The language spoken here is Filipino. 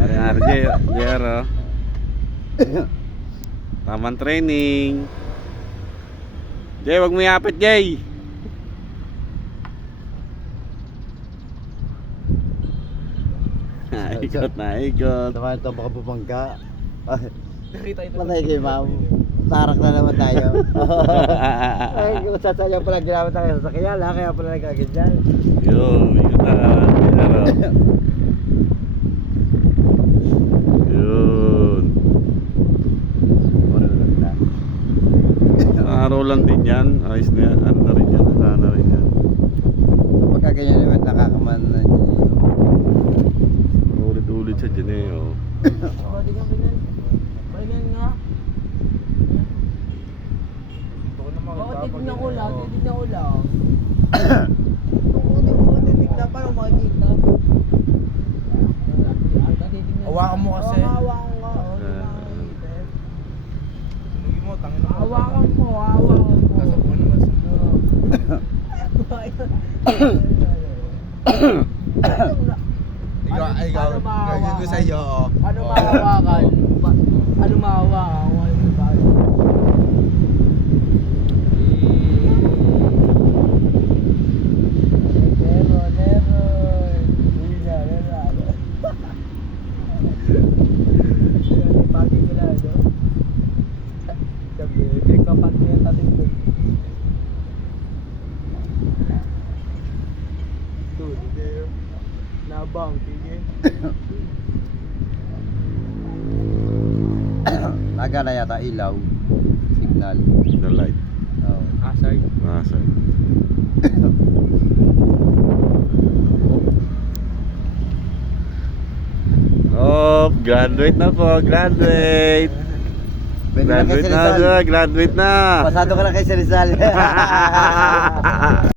Ari-ari JR oh. Tamang training. Jay, wag mo yapit, Jay. Ikot na, ikot. Naman ito baka bumangga. Nakita ito. Patay kay ma'am. Tarak na naman tayo. Ay, kung sasayaw pala ginamit tayo sa sakyan, kaya pala nagkagad dyan. Yo, ikot na. JR oh. Yun. Marunong na. Araw lang din yan. Ayos na yan. Ano na rin yan. Sana rin yan. Kapag ganyan naman, nakakaman na dyan. Ulit-ulit sa dyan eh. Oh. Pwede nga ganyan. Ganyan nga. Oo, titignan ko lang. Titignan ko lang. Kung titignan pa rin makikita. Hawakan mo kasi. Hawakan nga. Tunugin mo, tangin mo. Hawakan mo, hawakan mo. Kasabuhan naman sa mo. Ikaw, gagawin ko sa'yo. Ano mahawakan? Ano mahawakan? Ano mahawakan? Nabang, sige. Naga na yata ilaw. Signal. The light. Oh. Asay. Nasa. Oh, graduate na po. Graduate. Pwede na kay Graduate Rizal. na. Graduate na. Pasado ka na kay Rizal.